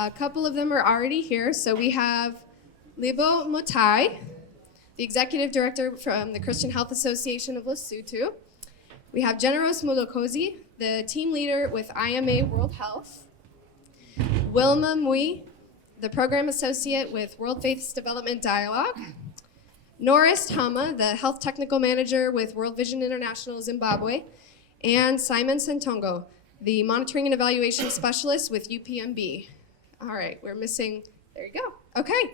A couple of them are already here. So we have Libo Motai, the Executive Director from the Christian Health Association of Lesotho. We have Generos Mulokozi, the Team Leader with IMA World Health. Wilma Mui, the Program Associate with World Faiths Development Dialogue. Norris Hama, the Health Technical Manager with World Vision International Zimbabwe. And Simon Sentongo, the Monitoring and Evaluation Specialist with UPMB. All right, we're missing, there you go. Okay.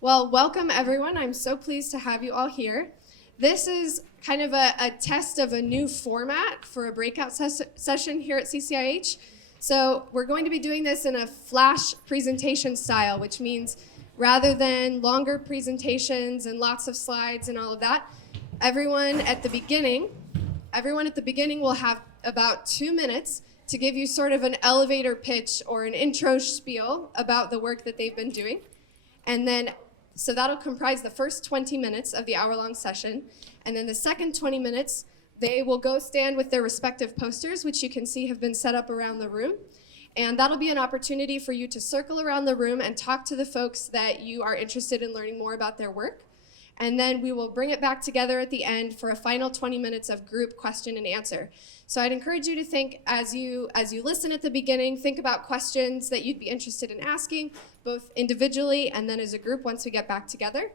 Well, welcome everyone. I'm so pleased to have you all here. This is kind of a test of a new format for a breakout session here at CCIH. So we're going to be doing this in a flash presentation style, which means rather than longer presentations and lots of slides and all of that, everyone at the beginning will have about 2 minutes to give you sort of an elevator pitch or an intro spiel about the work that they've been doing. And then, so that'll comprise the first 20 minutes of the hour-long session. And then the second 20 minutes, they will go stand with their respective posters, which you can see have been set up around the room. And that'll be an opportunity for you to circle around the room and talk to the folks that you are interested in learning more about their work. And then we will bring it back together at the end for a final 20 minutes of group question and answer. So I'd encourage you to think as you listen at the beginning, think about questions that you'd be interested in asking, both individually and then as a group once we get back together.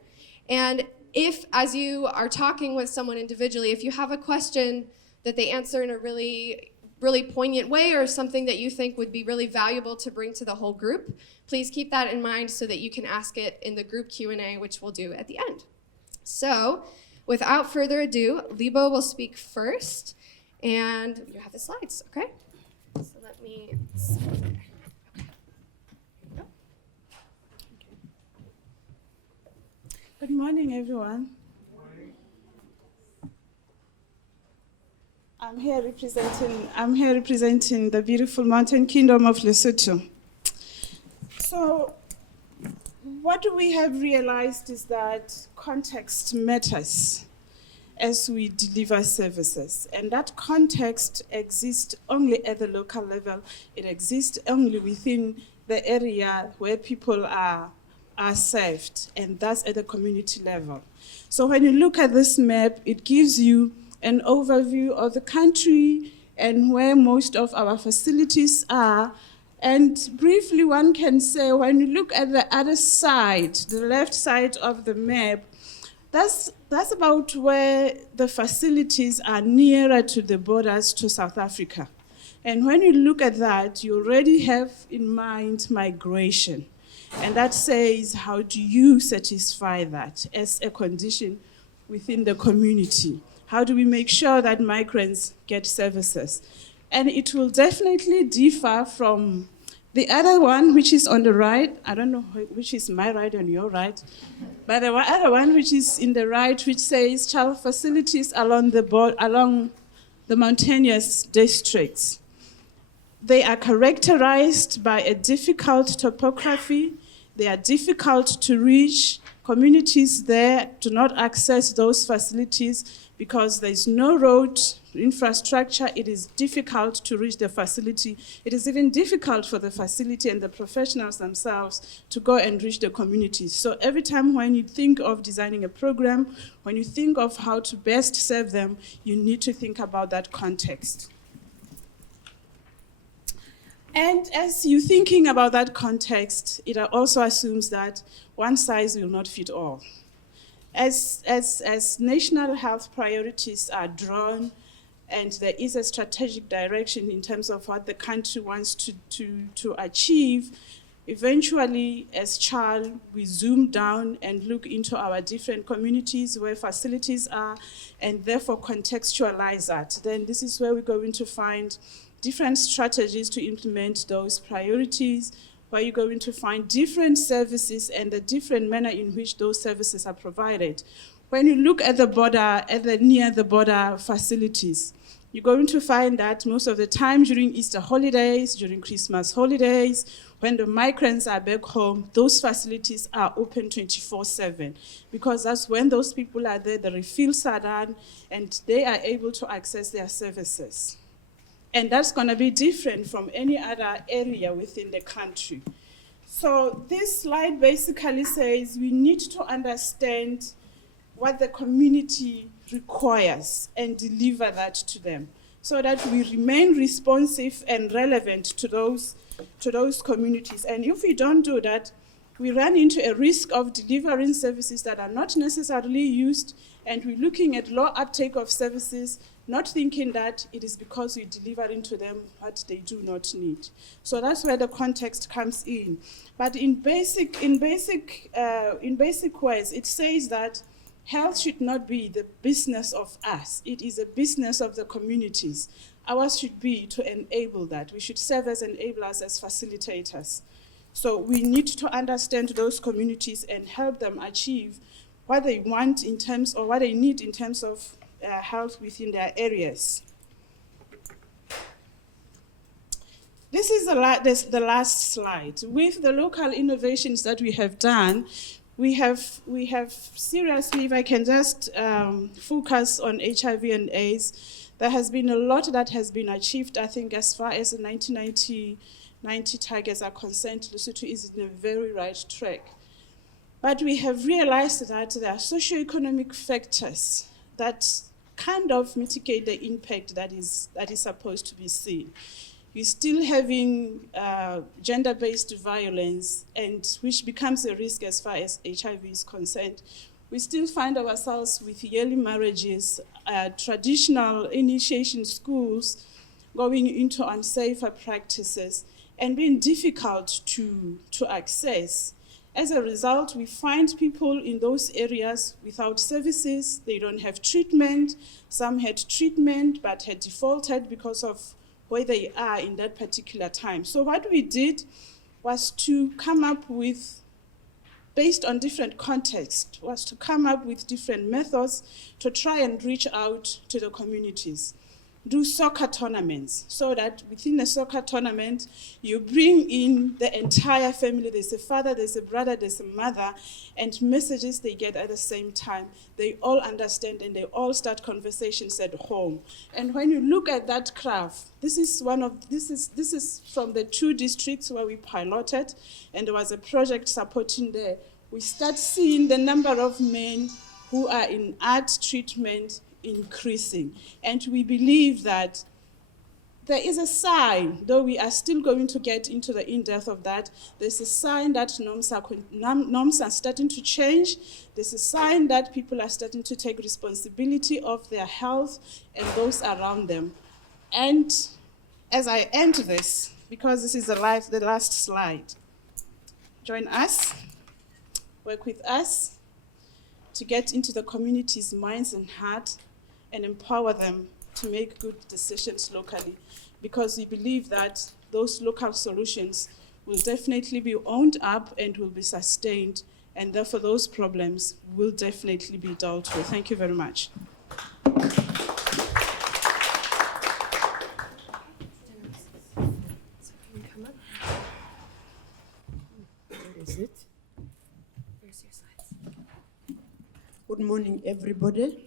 And if, as you are talking with someone individually, if you have a question that they answer in a really poignant way or something that you think would be really valuable to bring to the whole group, please keep that in mind so that you can ask it in the group Q&A, which we'll do at the end. So without further ado, Libo will speak first, and you have the slides, okay? So let me see. Okay. Good morning, everyone. I'm here representing the beautiful mountain kingdom of Lesotho. So, what we have realized is that context matters as we deliver services, and that context exists only at the local level. It exists only within the area where people are served, and that's at the community level. So when you look at this map, it gives you an overview of the country and where most of our facilities are. And briefly, one can say, when you look at the other side, the left side of the map, that's about where the facilities are nearer to the borders to South Africa. And when you look at that, you already have in mind migration. And that says, how do you satisfy that as a condition within the community? How do we make sure that migrants get services? And it will definitely differ from the other one, which is on the right. I don't know which is my right and your right. But the other one, which is in the right, which says child facilities along the mountainous districts. They are characterized by a difficult topography. They are difficult to reach. Communities there do not access those facilities because there is no road infrastructure. It is difficult to reach the facility. It is even difficult for the facility and the professionals themselves to go and reach the communities. So every time when you think of designing a program, when you think of how to best serve them, you need to think about that context. And as you're thinking about that context, it also assumes that one size will not fit all. As national health priorities are drawn and there is a strategic direction in terms of what the country wants to achieve, eventually, as CHAL, we zoom down and look into our different communities where facilities are and therefore contextualize that. Then this is where we're going to find different strategies to implement those priorities, where you're going to find different services and the different manner in which those services are provided. When you look at the border, near the border facilities, you're going to find that most of the time during Easter holidays, during Christmas holidays, when the migrants are back home, those facilities are open 24/7 because that's when those people are there, the refills are done, and they are able to access their services. And that's going to be different from any other area within the country. So this slide basically says we need to understand what the community requires and deliver that to them so that we remain responsive and relevant to those communities. And if we don't do that, we run into a risk of delivering services that are not necessarily used, and we're looking at low uptake of services, not thinking that it is because we're delivering to them what they do not need. So that's where the context comes in. But in basic ways, it says that health should not be the business of us. It is a business of the communities. Ours should be to enable that. We should serve as enablers, as facilitators. So we need to understand those communities and help them achieve what they want in terms, or what they need in terms of health within their areas. This is the last slide. With the local innovations that we have done, we have seriously, if I can just focus on HIV and AIDS, there has been a lot that has been achieved. I think as far as the 1990 targets are concerned, Lesotho is in a very right track. But we have realized that there are socioeconomic factors that kind of mitigate the impact that is supposed to be seen. We're still having gender-based violence, and which becomes a risk as far as HIV is concerned. We still find ourselves with yearly marriages, traditional initiation schools going into unsafer practices, and being difficult to access. As a result, we find people in those areas without services. They don't have treatment. Some had treatment but had defaulted because of where they are in that particular time. So what we did was to come up with, based on different contexts, was to come up with different methods to try and reach out to the communities. Do soccer tournaments, so that within a soccer tournament, you bring in the entire family. There's a father, there's a brother, there's a mother, and messages they get at the same time. They all understand and they all start conversations at home. And when you look at that graph, this is from the 2 districts where we piloted, and there was a project supporting there. We start seeing the number of men who are in art treatment increasing. And we believe that there is a sign, though we are still going to get into the in-depth of that, there's a sign that norms are starting to change. There's a sign that people are starting to take responsibility of their health and those around them. And as I end this, because this is the last slide, join us, work with us to get into the community's minds and hearts and empower them to make good decisions locally, because we believe that those local solutions will definitely be owned up and will be sustained, and therefore those problems will definitely be dealt with. Thank you very much. Good morning, everybody.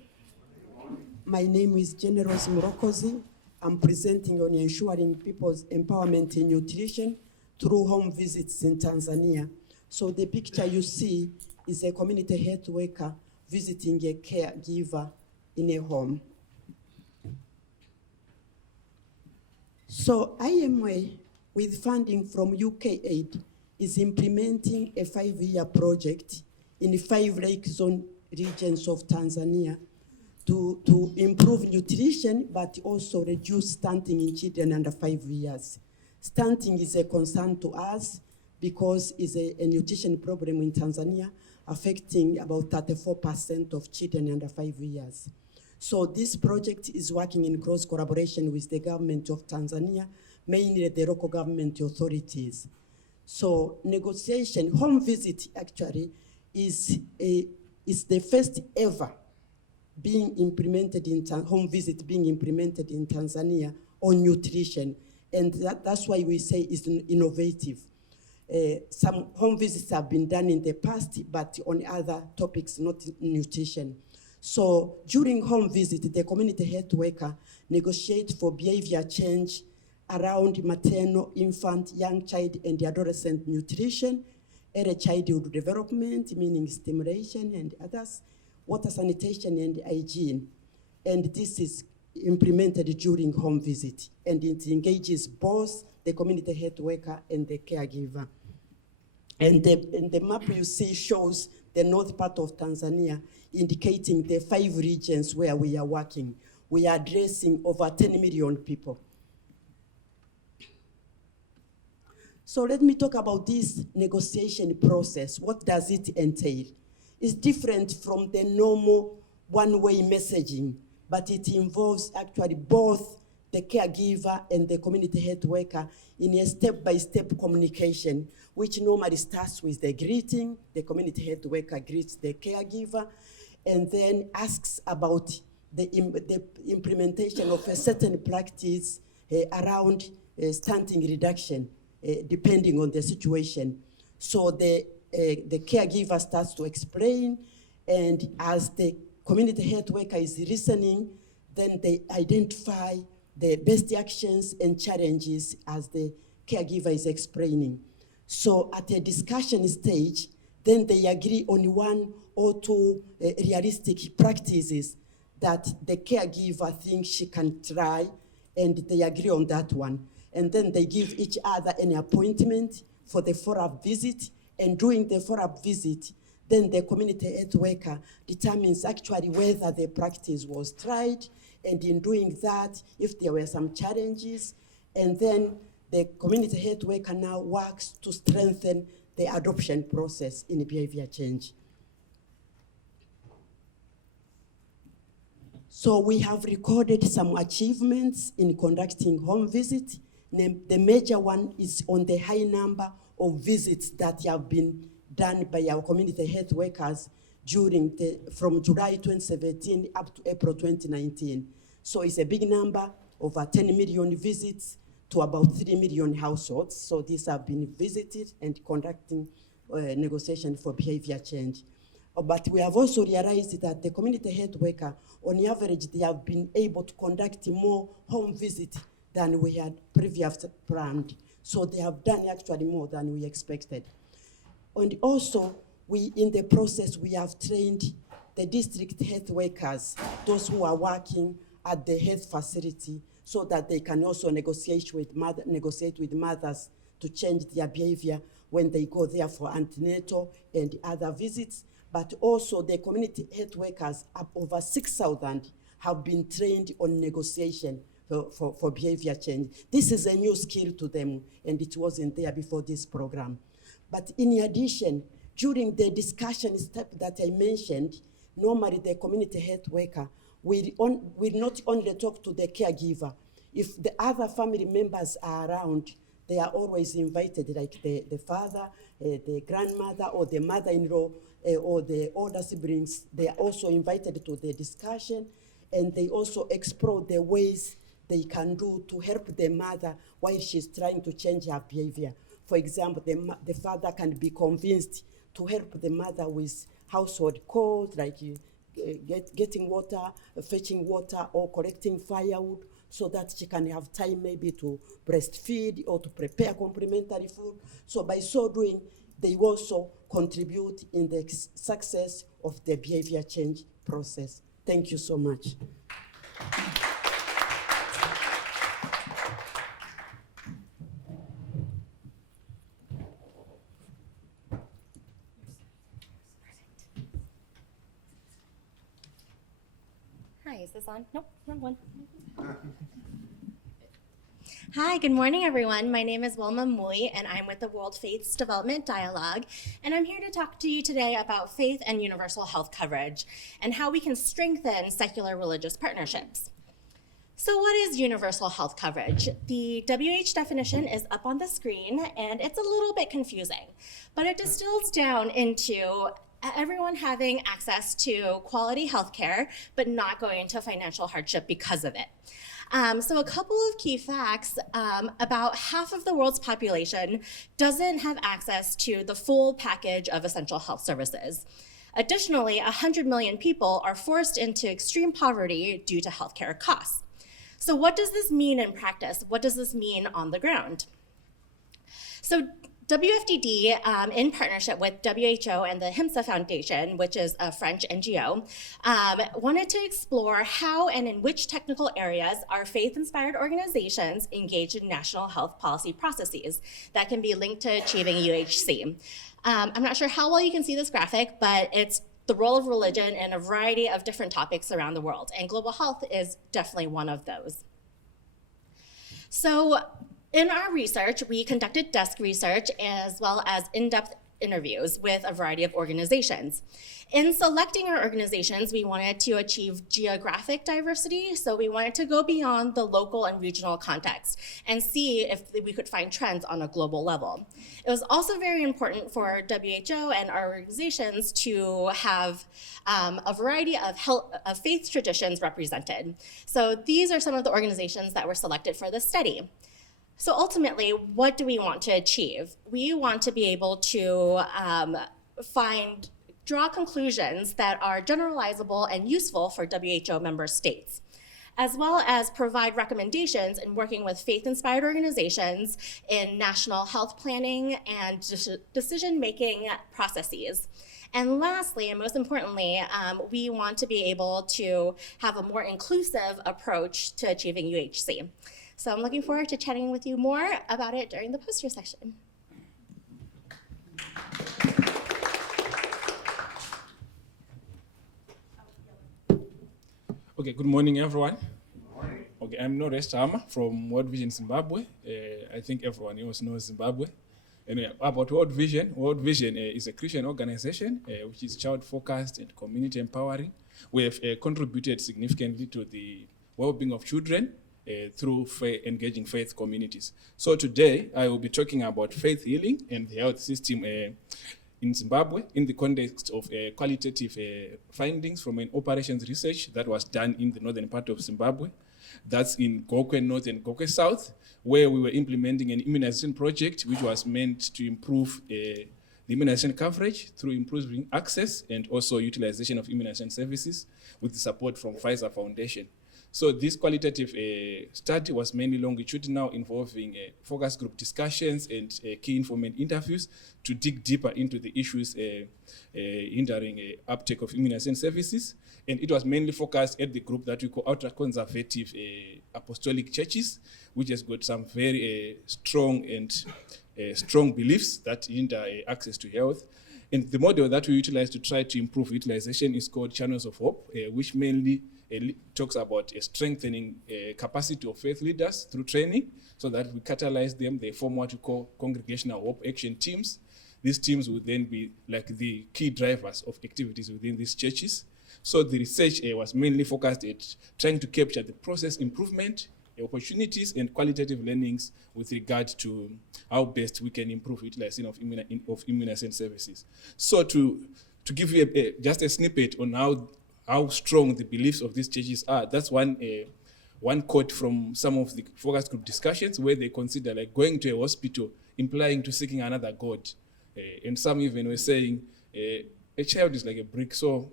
My name is General Murokozi. I'm presenting on ensuring people's empowerment in nutrition through home visits in Tanzania. So the picture you see is a community health worker visiting a caregiver in a home. So IMA, with funding from UK Aid, is implementing a 5-year project in 5 lake zone regions of Tanzania to improve nutrition, but also reduce stunting in children under 5 years. Stunting is a concern to us because it's a nutrition problem in Tanzania, affecting about 34% of children under 5 years. So this project is working in close collaboration with the government of Tanzania, mainly the local government authorities. So negotiation, home visit actually is the first ever being implemented in home visit being implemented in Tanzania on nutrition, and that's why we say it's innovative. Some home visits have been done in the past, but on other topics, not nutrition. So during home visit, the community health worker negotiates for behavior change around maternal, infant, young child, and adolescent nutrition, early childhood development, meaning stimulation and others, water sanitation and hygiene. And this is implemented during home visit, and it engages both the community health worker and the caregiver. And the map you see shows the north part of Tanzania, indicating the 5 regions where we are working. We are addressing over 10 million people. So let me talk about this negotiation process. What does it entail? It's different from the normal one-way messaging, but it involves actually both the caregiver and the community health worker in a step-by-step communication, which normally starts with the greeting. The community health worker greets the caregiver and then asks about the implementation of a certain practice around stunting reduction, depending on the situation. So the caregiver starts to explain, and as the community health worker is listening, then they identify the best actions and challenges as the caregiver is explaining. So at a discussion stage, then they agree on 1 or 2 realistic practices that the caregiver thinks she can try, and they agree on that one. And then they give each other an appointment for the follow-up visit, and during the follow-up visit, then the community health worker determines actually whether the practice was tried, and in doing that, if there were some challenges, and then the community health worker now works to strengthen the adoption process in behavior change. So we have recorded some achievements in conducting home visits. The major one is on the high number of visits that have been done by our community health workers from July 2017 up to April 2019. So it's a big number, over 10 million visits to about 3 million households. So these have been visited and conducting negotiation for behavior change. But we have also realized that the community health worker, on average, they have been able to conduct more home visits than we had previously planned. So they have done actually more than we expected. And also, in the process, we have trained the district health workers, those who are working at the health facility, so that they can also negotiate with mothers to change their behavior when they go there for antenatal and other visits. But also the community health workers, over 6,000, have been trained on negotiation for behavior change. This is a new skill to them, and it wasn't there before this program. But in addition, during the discussion step that I mentioned, normally the community health worker will not only talk to the caregiver. If the other family members are around, they are always invited, like the father, the grandmother, or the mother-in-law, or the older siblings. They are also invited to the discussion, and they also explore the ways they can do to help the mother while she's trying to change her behavior. For example, the father can be convinced to help the mother with household chores, like getting water, fetching water, or collecting firewood, so that she can have time maybe to breastfeed or to prepare complementary food. So by so doing, they also contribute in the success of the behavior change process. Thank you so much. Hi, is this on? Nope, wrong one. Hi, good morning, everyone. My name is Wilma Mui, and I'm with the World Faiths Development Dialogue, and I'm here to talk to you today about faith and universal health coverage and how we can strengthen secular religious partnerships. So what is universal health coverage? The WH definition is up on the screen, and it's a little bit confusing, but it distills down into everyone having access to quality health care, but not going into financial hardship because of it. So a couple of key facts, about half of the world's population doesn't have access to the full package of essential health services. Additionally, 100 million people are forced into extreme poverty due to healthcare costs. So what does this mean in practice? What does this mean on the ground? So WFDD, in partnership with WHO and the HIMSA Foundation, which is a French NGO, wanted to explore how and in which technical areas are faith-inspired organizations engaged in national health policy processes that can be linked to achieving UHC. I'm not sure how well you can see this graphic, but it's the role of religion in a variety of different topics around the world, and global health is definitely one of those. So, in our research, we conducted desk research as well as in-depth interviews with a variety of organizations. In selecting our organizations, we wanted to achieve geographic diversity, so we wanted to go beyond the local and regional context and see if we could find trends on a global level. It was also very important for WHO and our organizations to have a variety of faith traditions represented. So these are some of the organizations that were selected for this study. So ultimately, what do we want to achieve? We want to be able to draw conclusions that are generalizable and useful for WHO member states, as well as provide recommendations in working with faith-inspired organizations in national health planning and decision-making processes. And lastly, and most importantly, we want to be able to have a more inclusive approach to achieving UHC. So I'm looking forward to chatting with you more about it during the poster session. Okay, good morning, everyone. Good morning. Okay, I'm Norest Hama from World Vision Zimbabwe. I think everyone else knows Zimbabwe. Anyway, about World Vision is a Christian organization which is child-focused and community empowering. We have contributed significantly to the well-being of children through engaging faith communities. So today, I will be talking about faith healing and the health system in Zimbabwe in the context of qualitative findings from an operations research that was done in the northern part of Zimbabwe. That's in Gokwe North and Gokwe South, where we were implementing an immunization project which was meant to improve the immunization coverage through improving access and also utilization of immunization services with the support from Pfizer Foundation. So this qualitative study was mainly longitudinal, involving focus group discussions and key informant interviews to dig deeper into the issues hindering uptake of immunization services. And it was mainly focused at the group that we call ultra-conservative apostolic churches, which has got some very strong beliefs that hinder access to health. And the model that we utilize to try to improve utilization is called Channels of Hope, which mainly talks about strengthening capacity of faith leaders through training so that we catalyze them. They form what we call congregational hope action teams. These teams will then be like the key drivers of activities within these churches. So the research was mainly focused at trying to capture the process improvement, opportunities and qualitative learnings with regard to how best we can improve utilization of immunization services. So to give you just a snippet on how strong the beliefs of these churches are, that's one quote from some of the focus group discussions where they consider like going to a hospital implying to seeking another God. And some even were saying a child is like a brick, so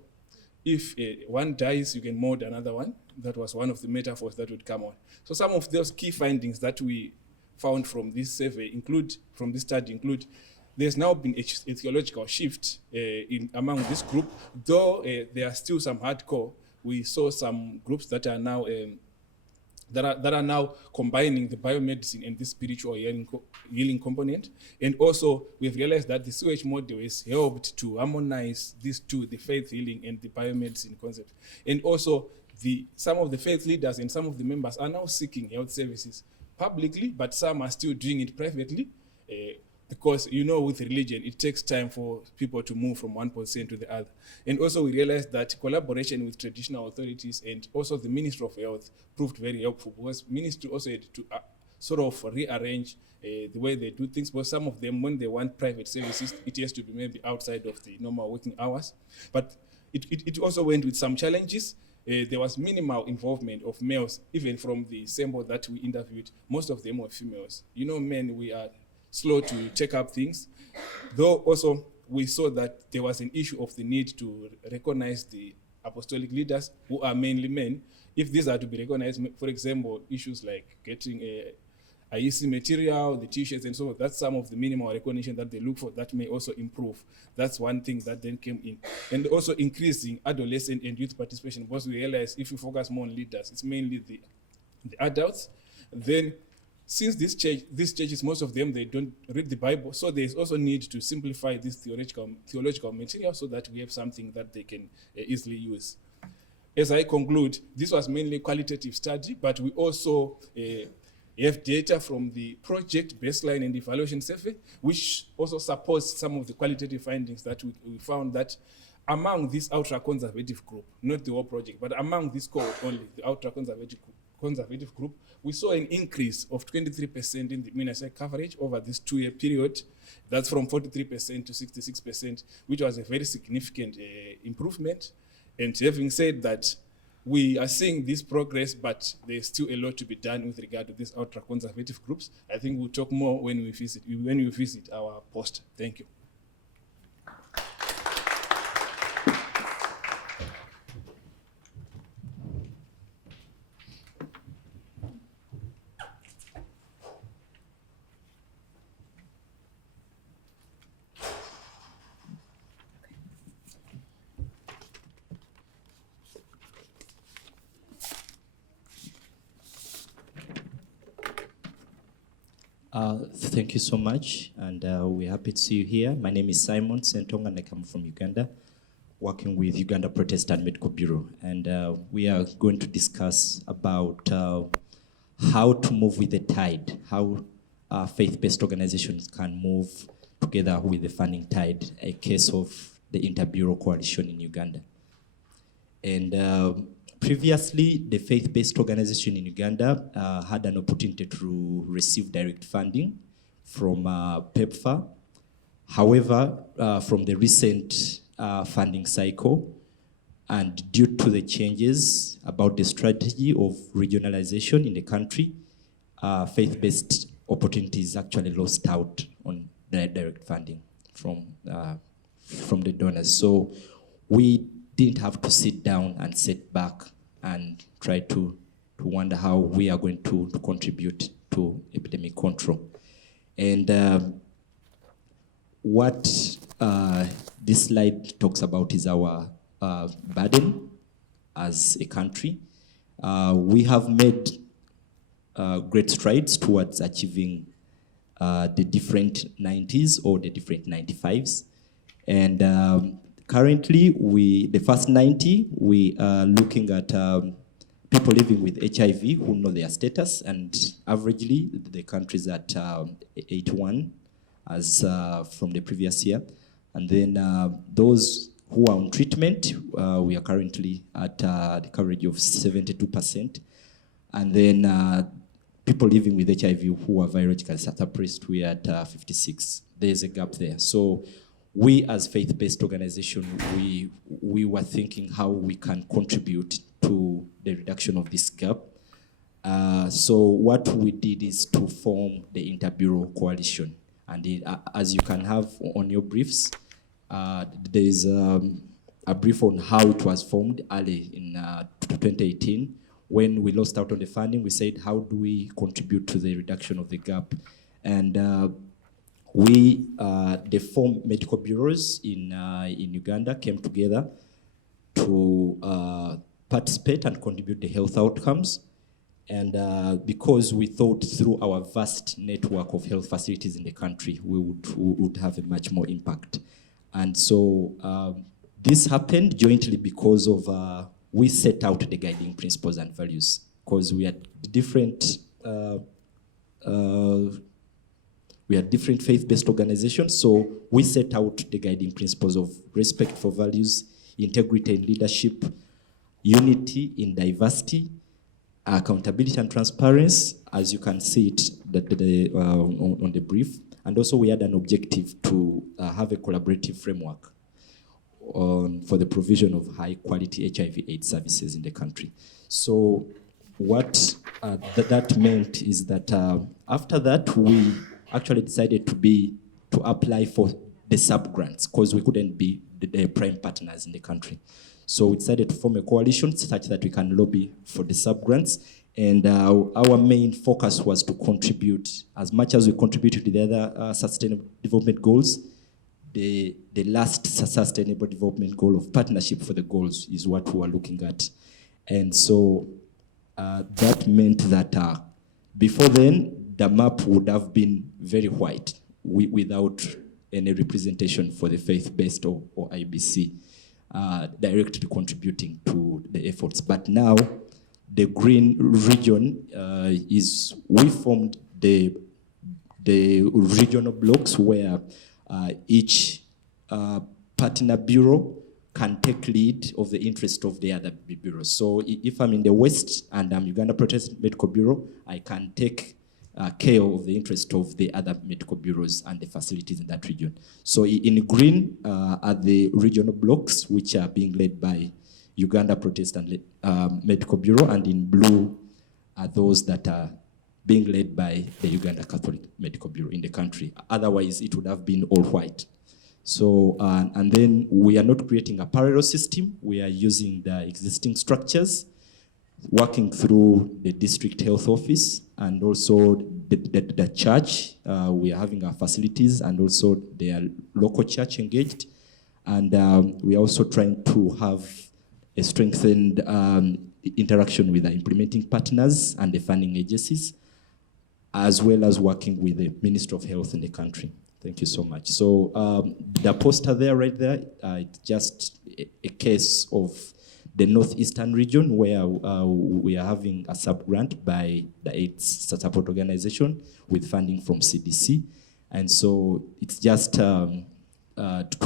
if one dies, you can mold another one. That was one of the metaphors that would come on. So some of those key findings that we found from this survey from this study include there's now been a theological shift among this group, though there are still some hardcore. We saw some groups that are now combining the biomedicine and the spiritual healing component. And also, we've realized that the CCIH model has helped to harmonize these two, the faith healing and the biomedicine concept. And also, some of the faith leaders and some of the members are now seeking health services publicly, but some are still doing it privately. Because, with religion, it takes time for people to move from one position to the other. And also we realized that collaboration with traditional authorities and also the Ministry of Health proved very helpful, because ministry also had to sort of rearrange the way they do things. But some of them, when they want private services, it has to be maybe outside of the normal working hours. But it also went with some challenges. There was minimal involvement of males, even from the sample that we interviewed. Most of them were females. Men, we are slow to take up things, though also we saw that there was an issue of the need to recognize the apostolic leaders who are mainly men. If these are to be recognized, for example, issues like getting IEC material, the t-shirts and so on, that's some of the minimal recognition that they look for that may also improve. That's one thing that then came in. And also increasing adolescent and youth participation, because we realize if you focus more on leaders, it's mainly the adults. Then since these churches, most of them, they don't read the Bible, so there's also need to simplify this theological material so that we have something that they can easily use. As I conclude, this was mainly qualitative study, but we also have data from the project baseline and evaluation survey, which also supports some of the qualitative findings that we found that among this ultra-conservative group, not the whole project, but among this cohort only, the ultra-conservative group, we saw an increase of 23% in the mean coverage over this 2-year period. That's from 43% to 66%, which was a very significant improvement. And having said that, we are seeing this progress, but there's still a lot to be done with regard to these ultra-conservative groups. I think we'll talk more when we visit our poster. Thank you. Thank you so much, and we're happy to see you here. My name is Simon Sentong, and I come from Uganda, working with Uganda Protestant Medical Bureau. And we are going to discuss about how to move with the tide, how faith-based organizations can move together with the funding tide, a case of the Inter-Bureau Coalition in Uganda. And previously, the faith-based organization in Uganda had an opportunity to receive direct funding from PEPFAR. However, from the recent funding cycle, and due to the changes about the strategy of regionalization in the country, faith-based opportunities actually lost out on the direct funding from the donors. So we didn't have to sit down and sit back and try to wonder how we are going to contribute to epidemic control. And what this slide talks about is our burden as a country. We have made great strides towards achieving the different 90s or the different 95s. And currently, the first 90, we are looking at people living with HIV who know their status, and averagely, the country is at 81 as from the previous year. And then those who are on treatment, we are currently at the coverage of 72%. And then people living with HIV who are virologically suppressed, we are at 56. There's a gap there. So we as faith-based organization, we were thinking how we can contribute to the reduction of this gap. So what we did is to form the Inter-Bureau Coalition. And as you can have on your briefs, there is a brief on how it was formed early in 2018. When we lost out on the funding, we said, how do we contribute to the reduction of the gap? And the 4 medical bureaus in Uganda came together to participate and contribute the health outcomes. And because we thought through our vast network of health facilities in the country, we would have a much more impact. And so this happened jointly because of we set out the guiding principles and values, because we had different faith-based organizations. So we set out the guiding principles of respect for values, integrity in leadership, unity in diversity, accountability and transparency, as you can see it on the brief. And also we had an objective to have a collaborative framework for the provision of high-quality HIV/AIDS services in the country. So what that meant is that after that, we actually decided to apply for the sub-grants, because we couldn't be the prime partners in the country. So we decided to form a coalition such that we can lobby for the sub-grants. And our main focus was to contribute, as much as we contributed to the other sustainable development goals, the last sustainable development goal of partnership for the goals is what we are looking at. And so that meant that before then, the map would have been very white without any representation for the faith-based or IBC directly contributing to the efforts. But now, the green region we formed the regional blocks where each partner bureau can take lead of the interest of the other bureaus. So if I'm in the West and I'm Uganda Protestant Medical Bureau, I can take care of the interest of the other medical bureaus and the facilities in that region. So in green are the regional blocks, which are being led by Uganda Protestant Medical Bureau, and in blue are those that are being led by the Uganda Catholic Medical Bureau in the country. Otherwise, it would have been all white. So, and then we are not creating a parallel system. We are using the existing structures, working through the district health office and also the church. We are having our facilities and also their local church engaged. And we are also trying to have a strengthened interaction with the implementing partners and the funding agencies, as well as working with the Ministry of Health in the country. Thank you so much. So the poster there, right there, it's just a case of the northeastern region where we are having a sub-grant by the AIDS support organization with funding from CDC. And so it's just to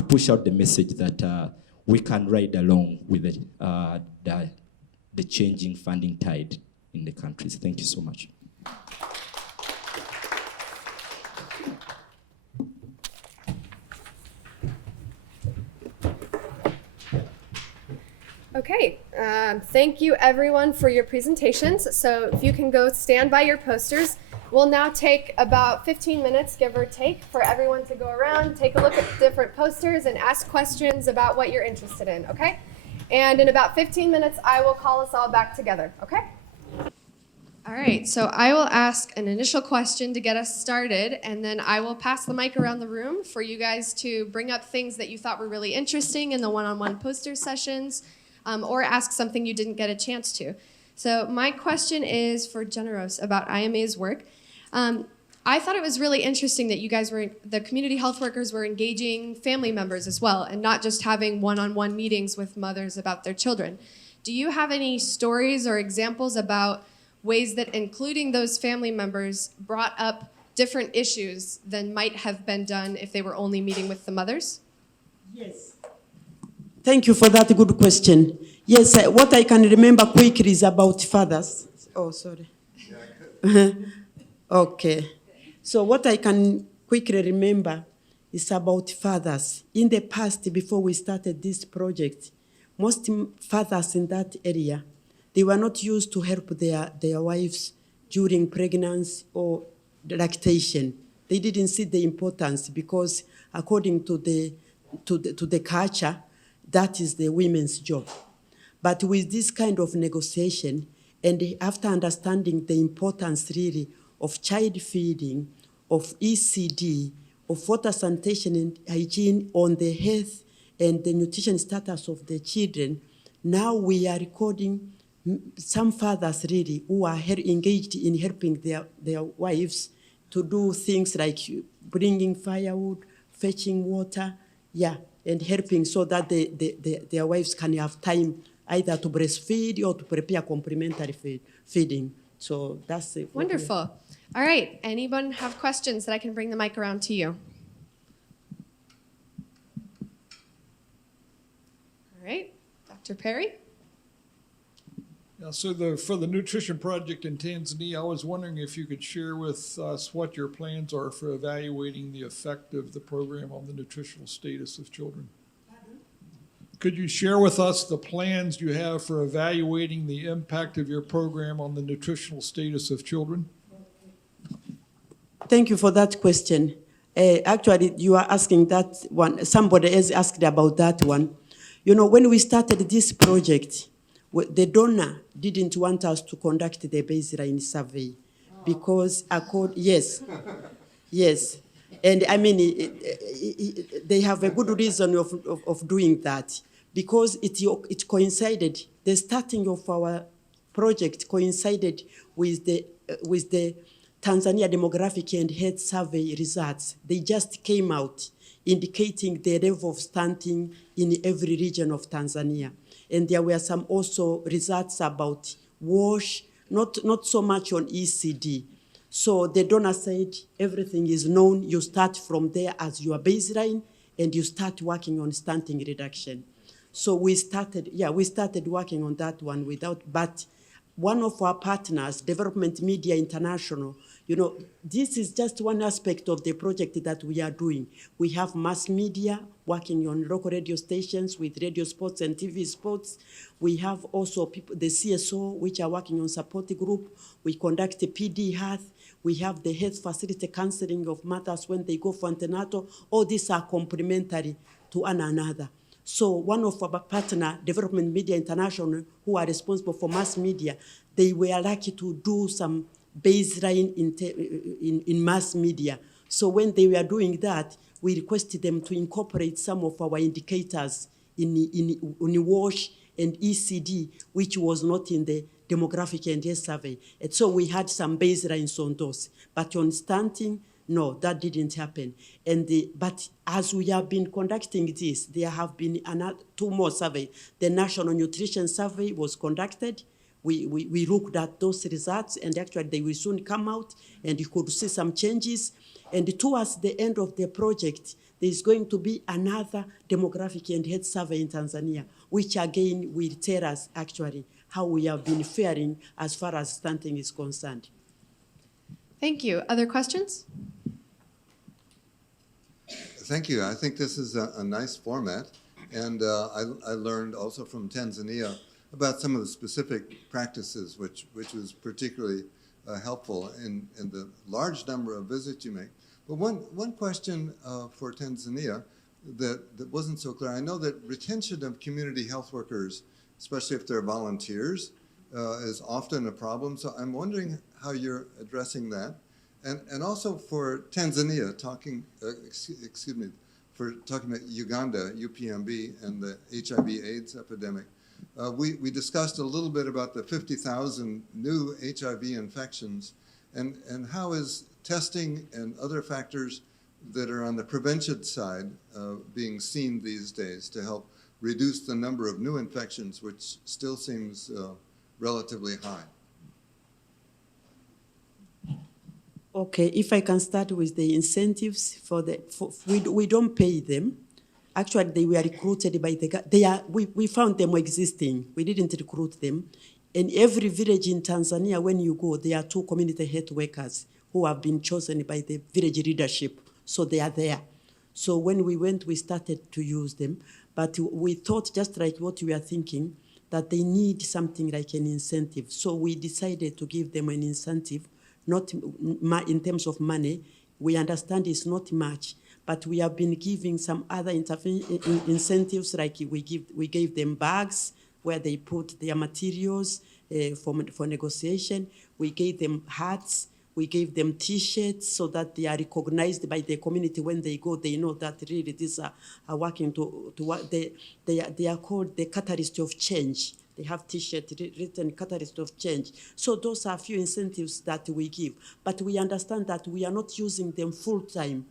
push out the message that we can ride along with the changing funding tide in the countries. Thank you so much. Okay, thank you everyone for your presentations. So if you can go stand by your posters, we'll now take about 15 minutes, give or take, for everyone to go around, take a look at different posters and ask questions about what you're interested in, okay? And in about 15 minutes, I will call us all back together, okay? All right, so I will ask an initial question to get us started, and then I will pass the mic around the room for you guys to bring up things that you thought were really interesting in the one-on-one poster sessions, or ask something you didn't get a chance to. So my question is for Generos about IMA's work. I thought it was really interesting that you guys the community health workers were engaging family members as well, and not just having one-on-one meetings with mothers about their children. Do you have any stories or examples about ways that including those family members brought up different issues than might have been done if they were only meeting with the mothers? Yes. Thank you for that good question. Yes, what I can remember quickly is about fathers. Oh, sorry. Okay. So what I can quickly remember is about fathers. In the past, before we started this project, most fathers in that area, they were not used to help their wives during pregnancy or lactation. They didn't see the importance because according to the culture, that is the women's job. But with this kind of negotiation, and after understanding the importance really of child feeding, of ECD, of water sanitation and hygiene on the health and the nutrition status of the children, now we are recording some fathers really who are engaged in helping their wives to do things like bringing firewood, fetching water, and helping so that their wives can have time either to breastfeed or to prepare complementary feeding. So that's it. Wonderful. All right, anyone have questions that I can bring the mic around to you? All right, Dr. Perry? Yeah, so for the nutrition project in Tanzania, I was wondering if you could share with us what your plans are for evaluating the effect of the program on the nutritional status of children. Could you share with us the plans you have for evaluating the impact of your program on the nutritional status of children? Thank you for that question. Actually, you are asking that one. Somebody else asked about that one. You know, when we started this project, the donor didn't want us to conduct the baseline survey because, yes, yes. And I mean, they have a good reason of doing that because it coincided, the starting of our project coincided with the Tanzania Demographic and Health Survey results. They just came out indicating the level of stunting in every region of Tanzania. And there were some also results about WASH, not so much on ECD. So the donor said, everything is known, you start from there as your baseline, and you start working on stunting reduction. So we started working on that one but one of our partners, Development Media International, you know, this is just one aspect of the project that we are doing. We have mass media working on local radio stations with radio spots and TV spots. We have also people, the CSO, which are working on support group. We conduct a PD health. We have the health facility counseling of mothers when they go for antenatal. All these are complementary to one another. So one of our partner, Development Media International, who are responsible for mass media, they were lucky to do some baseline in mass media. So when they were doing that, we requested them to incorporate some of our indicators in WASH and ECD, which was not in the demographic and health survey. And so we had some baselines on those. But on stunting, no, that didn't happen. But as we have been conducting this, there have been two more surveys. The National Nutrition Survey was conducted. We looked at those results, and actually they will soon come out, and you could see some changes. And towards the end of the project, there is going to be another demographic and health survey in Tanzania, which again will tell us actually how we have been faring as far as stunting is concerned. Thank you. Other questions? Thank you. I think this is a nice format. And I learned also from Tanzania about some of the specific practices, which was particularly helpful in the large number of visits you make. But one question for Tanzania that wasn't so clear. I know that retention of community health workers, especially if they're volunteers, is often a problem. So I'm wondering how you're addressing that. And also for Tanzania, talking about Uganda, UPMB, and the HIV/AIDS epidemic. We discussed a little bit about the 50,000 new HIV infections, and how is testing and other factors that are on the prevention side being seen these days to help reduce the number of new infections, which still seems relatively high. Okay, if I can start with the incentives we don't pay them. Actually, they were recruited by we found them existing. We didn't recruit them. In every village in Tanzania, when you go, there are 2 community health workers who have been chosen by the village leadership. So they are there. So when we went, we started to use them. But we thought, just like what we are thinking, that they need something like an incentive. So we decided to give them an incentive, not in terms of money. We understand it's not much, but we have been giving some other incentives, like we gave them bags where they put their materials for negotiation. We gave them hats. We gave them T-shirts so that they are recognized by the community. When they go, they know that really these are working to work. They are called the catalyst of change. They have T-shirt written catalyst of change. So those are a few incentives that we give. But we understand that we are not using them full time.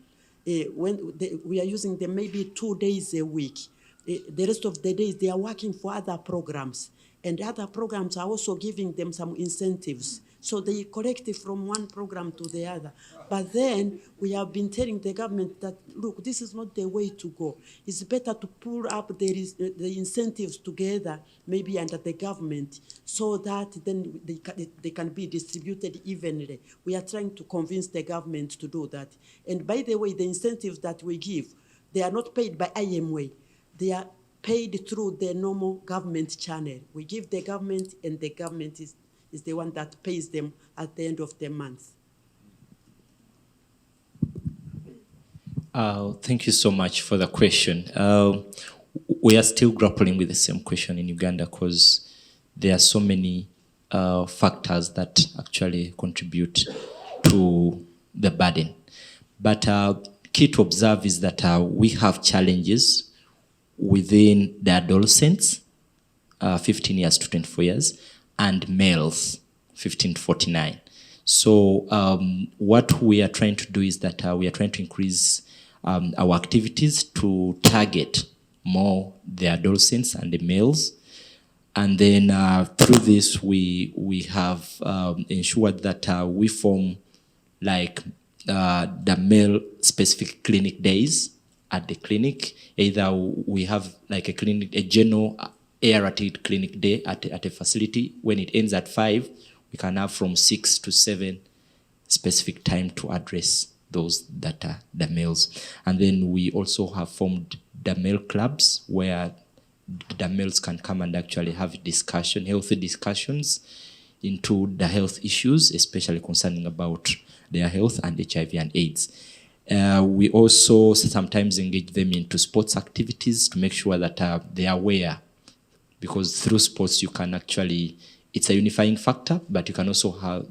We are using them maybe 2 days a week. The rest of the days, they are working for other programs. And the other programs are also giving them some incentives. So they collect it from one program to the other. But then we have been telling the government that, look, this is not the way to go. It's better to pull up the incentives together, maybe under the government, so that then they can be distributed evenly. We are trying to convince the government to do that. And by the way, the incentives that we give, they are not paid by IMWay. They are paid through the normal government channel. We give the government, and the government is the one that pays them at the end of the month. Thank you so much for the question. We are still grappling with the same question in Uganda because there are so many factors that actually contribute to the burden. But key to observe is that we have challenges within the adolescents, 15 years to 24 years, and males, 15 to 49. So what we are trying to do is that we are trying to increase our activities to target more the adolescents and the males. And then through this, we have ensured that we form like the male specific clinic days at the clinic. Either we have like a general aerated clinic day at a facility. When it ends at 5, we can have from 6 to 7 specific time to address those that are the males. And then we also have formed the male clubs where the males can come and actually have healthy discussions into the health issues, especially concerning about their health and HIV and AIDS. We also sometimes engage them into sports activities to make sure that they are aware, because through sports you can actually, it's a unifying factor, but you can also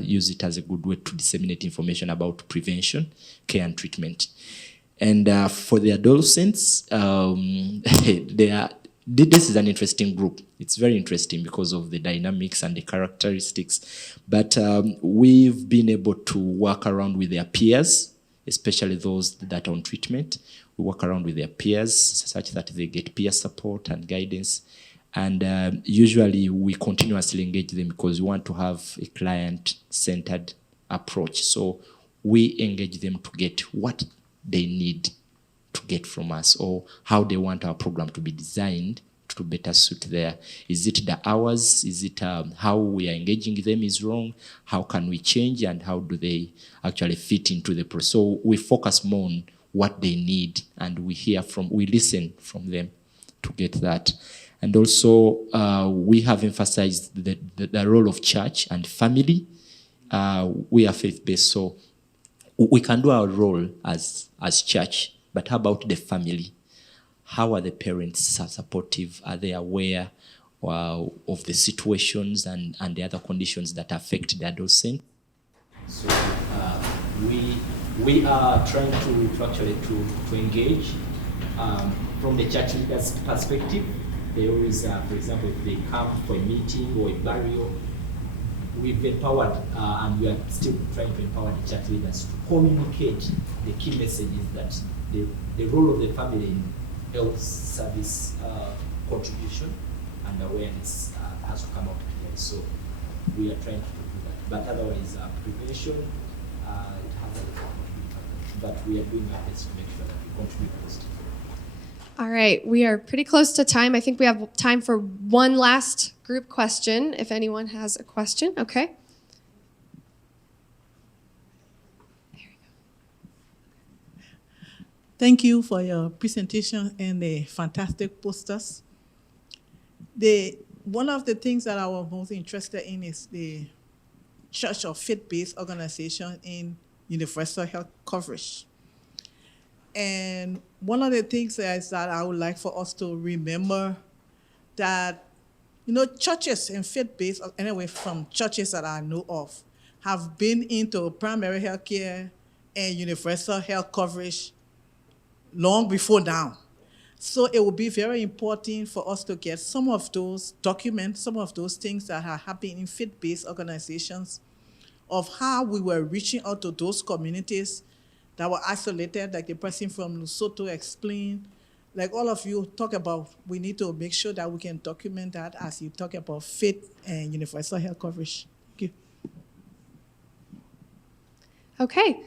use it as a good way to disseminate information about prevention, care and treatment. And for the adolescents, this is an interesting group. It's very interesting because of the dynamics and the characteristics. But we've been able to work around with their peers, especially those that are on treatment. We work around with their peers such that they get peer support and guidance. And usually we continuously engage them because we want to have a client-centered approach. So we engage them to get what they need to get from us, or how they want our program to be designed to better suit their, is it the hours, is it how we are engaging them is wrong, how can we change, and how do they actually fit into the process. So we focus more on what they need, and we listen from them to get that. And also we have emphasized the role of church and family. We are faith-based, so we can do our role as church, but how about the family? How are the parents supportive? Are they aware of the situations and the other conditions that affect the adolescent? So we are trying to actually to engage from the church leaders' perspective. They always, for example, if they come for a meeting or a burial, we've empowered, and we are still trying to empower the church leaders to communicate the key messages that the role of the family in health service contribution and awareness has to come out clearly. So we are trying to do that. But otherwise, prevention, it has a contribution. But we are doing our best to make sure that we contribute positively. All right, we are pretty close to time. I think we have time for one last group question, if anyone has a question. Okay. Thank you for your presentation and the fantastic posters. One of the things that I was most interested in is the church or faith-based organization in universal health coverage. And one of the things is that I would like for us to remember that, churches and faith-based, anyway, from churches that I know of, have been into primary health care and universal health coverage long before now. So it would be very important for us to get some of those documents, some of those things that are happening in faith-based organizations, of how we were reaching out to those communities that were isolated, like the person from Lesotho explained. Like all of you talk about, we need to make sure that we can document that as you talk about faith and universal health coverage. Thank you. Okay.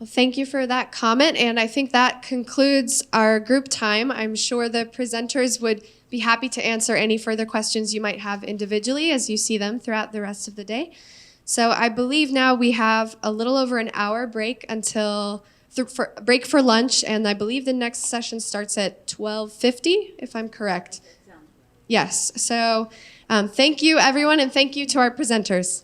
Well, thank you for that comment, and I think that concludes our group time. I'm sure the presenters would be happy to answer any further questions you might have individually as you see them throughout the rest of the day. So I believe now we have a little over an hour break until break for lunch, and I believe the next session starts at 12:50, if I'm correct. Yes. So thank you, everyone, and thank you to our presenters.